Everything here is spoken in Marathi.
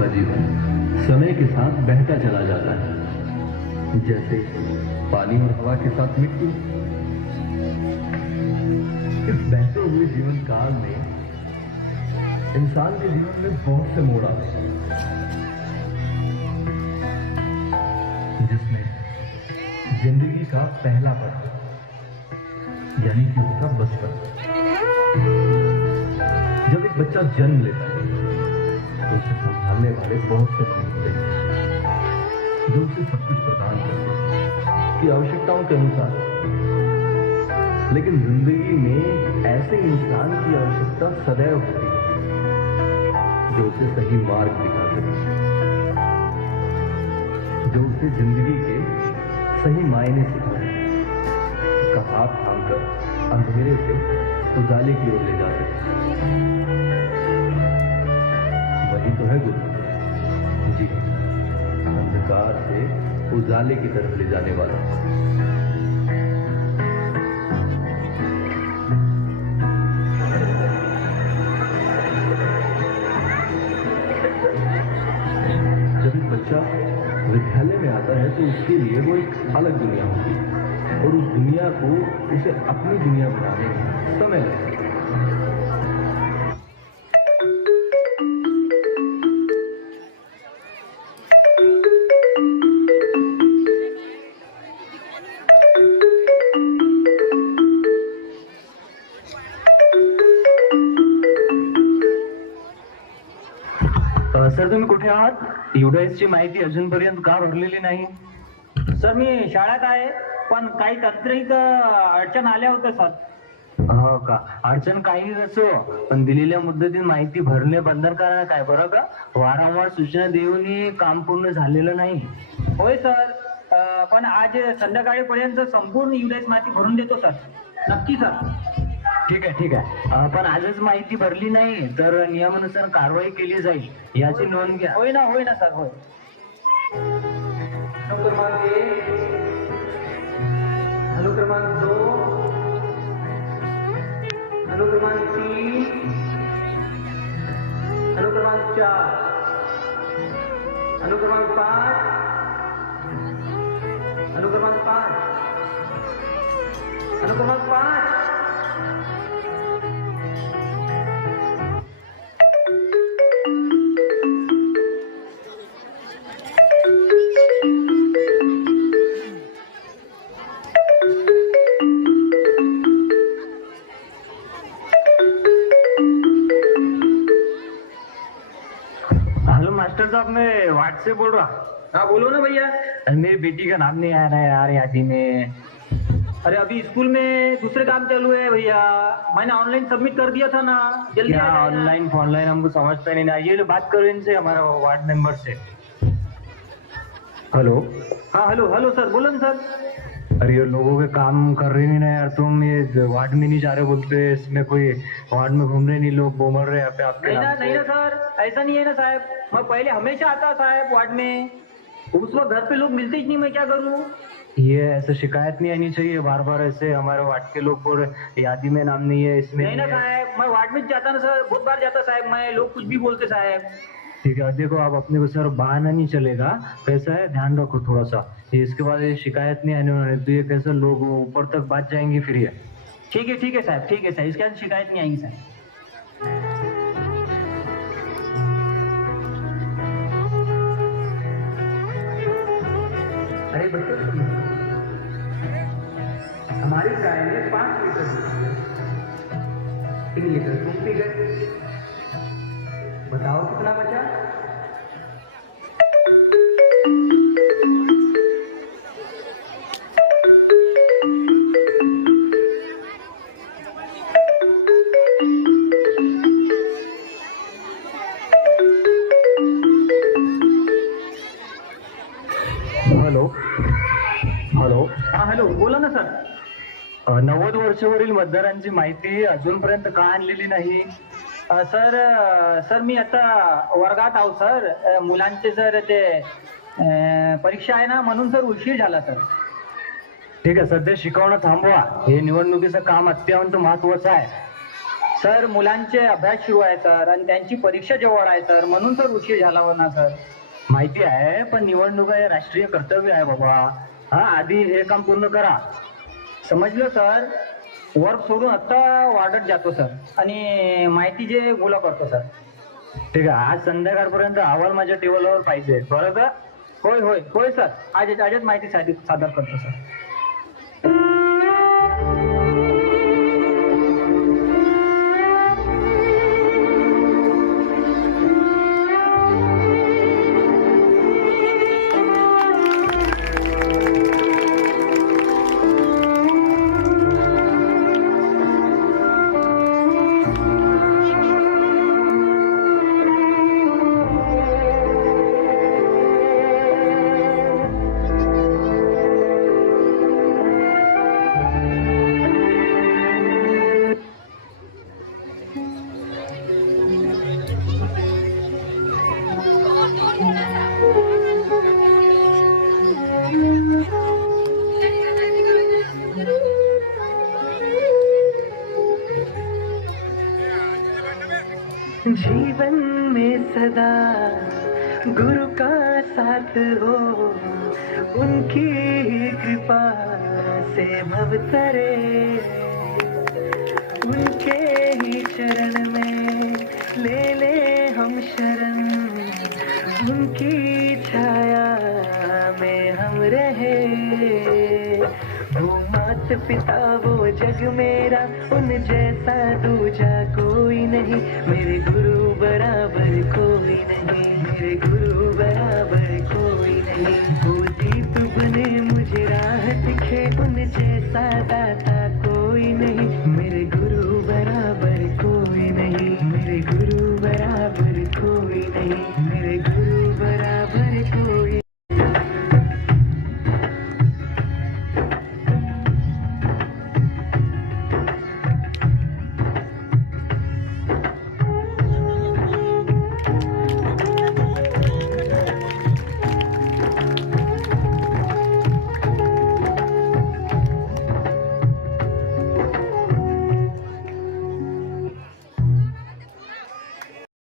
का जीवन समय के साथ बहता चला जाता है, जैसे पानी और हवा के साथ मिट्टी। इस बहते हुए जीवन काल में इंसान के जीवन में बहुत से मोड़ आते हैं, जिसमें जिंदगी का पहला पड़ाव यानी कि उसका बचपन। जब एक बच्चा जन्म लेता है तो उसे संभालने वाले बहुत से लोग होते हैं जो उसे सब कुछ प्रदान करते हैं उसकी आवश्यकताओं के अनुसार। लेकिन जिंदगी में ऐसे इंसान की आवश्यकता सदैव होती है जो उसे सही मार्ग दिखा सके, जो उसे जिंदगी के सही मायने सिखाए, उसका हाथ थामकर अंधेरे से उजाले की ओर ले जा सके। वही तो है गुरु जी, अंधकार से उजाले की तरफ ले जाने वाला। जब एक बच्चा विद्यालय में आता है तो उसके लिए वो एक अलग दुनिया होती है और उस दुनिया को उसे अपनी दुनिया बनाने में समय लगता है। सर तुम्ही कुठे आहात? युडाईसची माहिती अजूनपर्यंत का भरलेली नाही? सर मी शाळेत आहे, पण काही तांत्रिक अडचण आल्या होत्या सर. हो का? अडचण काही असो, पण दिलेल्या मुदतीत माहिती भरणे बंधनकारक आहे बरं का? वारंवार सूचना देऊनही काम पूर्ण झालेलं नाही. होय सर, पण आज संध्याकाळीपर्यंत संपूर्ण युडाईस माहिती भरून देतो सर. नक्की सर. ठीक आहे ठीक आहे, पण आजच माहिती भरली नाही तर नियमानुसार कारवाई केली जाईल, याची नोंद घ्या. होय ना सर, होय. अनुक्रमांक 1, अनुक्रमांक 2, अनुक्रमांक 3, अनुक्रमांक 4, अनुक्रमांक 5, अनुक्रमांक 5, अनुक्रमांक 5. मास्टर साहब मैं वार्ड से बोल रहा। हाँ बोलो ना भैया. मेरी बेटी का नाम नहीं आ रहा है यार यादी में. अरे अभी स्कूल में दूसरे काम चालू है भैया, मैंने ऑनलाइन सबमिट कर दिया था ना, जल्दी क्या ऑनलाइन हमको समझता नहीं ना. ये लो बात करो इनसे, हमारा वार्ड मेंबर से. हेलो. हाँ हेलो सर, बोलो ना सर. अरे ये लोगों के काम कर रहे नहीं ना यार, तुम ये वार्ड में नहीं जा रहे बोलते, इसमें कोई वार्ड में घूम रहे नहीं लोग, बोमर रहे यहाँ पे आपके नाम से. नहीं ना सर, ऐसा नहीं है ना साहब. मैं पहले हमेशा आता साहब वार्ड में, उस वक्त घर पे लोग मिलते ही नहीं, मैं क्या करूँ. ये ऐसे शिकायत नहीं आनी चाहिए बार बार ऐसे हमारे वार्ड के लोग को यादी में नाम नहीं है इसमें. नहीं ना साहब, मैं वार्ड में जाता ना सर, बहुत बार जाता साहब मैं, लोग कुछ भी बोलते साहब. ठीक है, देखो आप अपने को सर बहाना नहीं चलेगा, कैसा है ध्यान रखो थोड़ा सा. ये इसके बाद ये शिकायत नहीं आने वाली, तो ये कैसा लोग ऊपर तक बात जाएंगे फिर ये. ठीक है साहब, ठीक है साहब, इसके बाद शिकायत नहीं आएगी साहब. अरे बच्चों, हमारी गाय ने 5 लीटर दूध, 3 लीटर तुम पी गए, बताओ कितना बचा. हॅलो. हाँ हेलो, बोला ना सर. 90 वर्षावरील मतदारांची माहिती अजूनपर्यंत का आणलेली नाही? सर मी आता वर्गात आहो सर, मुलांचे सर ते परीक्षा आहे ना, म्हणून सर उशीर झाला सर. ठीक आहे, सध्या शिकवणं थांबवा, हे निवडणुकीचं काम अत्यंत महत्वाचं आहे. सर मुलांचे अभ्यास सुरू आहे सर आणि त्यांची परीक्षा जवळ आहे सर म्हणून सर उशीर झाला हो ना सर. माहिती आहे, पण निवडणूक हे राष्ट्रीय कर्तव्य आहे बाबा. हा, आधी हे काम पूर्ण करा. समजलं सर. वर्क सोडून आता वाढत जातो सर आणि माहिती जे गोळा करतो सर. ठीक आहे, आज संध्याकाळपर्यंत अहवाल माझ्या टेबलवर पाहिजे, बरं का? होय होय होय सर. आजच माहिती सादर करतो सर. जीवन में सदा गुरु का साथ हो, उनकी ही कृपा से भव तरे, उनके ही चरण में ले हम शरण, उनकी छाया में हम रहे। वो मात पिता वो जग मेरा, उन जैसा दूजा कोई नहीं, मेरे गुरु बराबर कोई नहीं, मेरे गुरु बराबर कोई नहीं। वो दीप बने मुझे राह दिखे, उन जैसा दाता कोई नहीं, मेरे गुरु बराबर कोई नहीं, मेरे गुरु बराबर कोई नहीं, मेरे गुरु